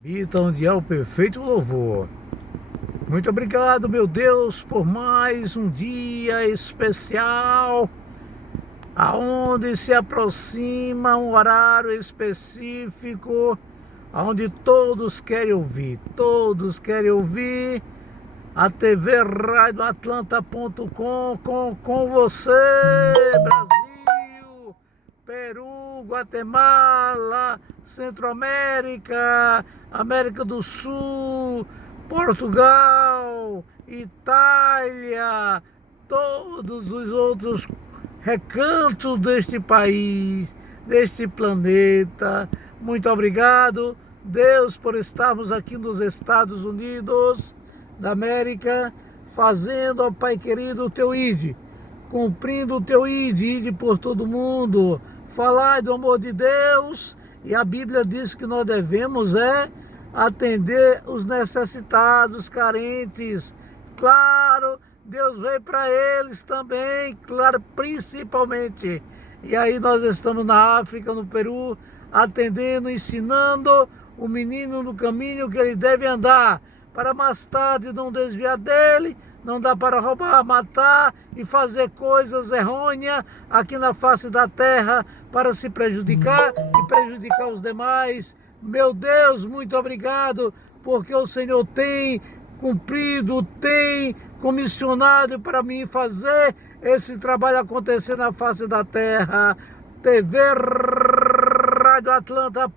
Habita onde é o perfeito louvor. Muito obrigado, meu Deus, por mais um dia especial, aonde se aproxima um horário específico, aonde todos querem ouvir a TV radioatlanta.com com você, Brasil, Peru, Guatemala, Centro-América, América do Sul, Portugal, Itália, todos os outros recantos deste país, deste planeta. Muito obrigado, Deus, por estarmos aqui nos Estados Unidos da América, fazendo, ó Pai querido, o teu ID, cumprindo o teu ID por todo mundo. Falar do amor de Deus, e a Bíblia diz que nós devemos atender os necessitados, carentes. Claro, Deus veio para eles também, claro, principalmente. E aí nós estamos na África, no Peru, atendendo, ensinando o menino no caminho que ele deve andar, para mais tarde não desviar dele. Não dá para roubar, matar e fazer coisas errôneas aqui na face da terra para se prejudicar e prejudicar os demais. Meu Deus, muito obrigado, porque o Senhor tem cumprido, tem comissionado para mim fazer esse trabalho acontecer na face da terra. TV Rádio Atlanta.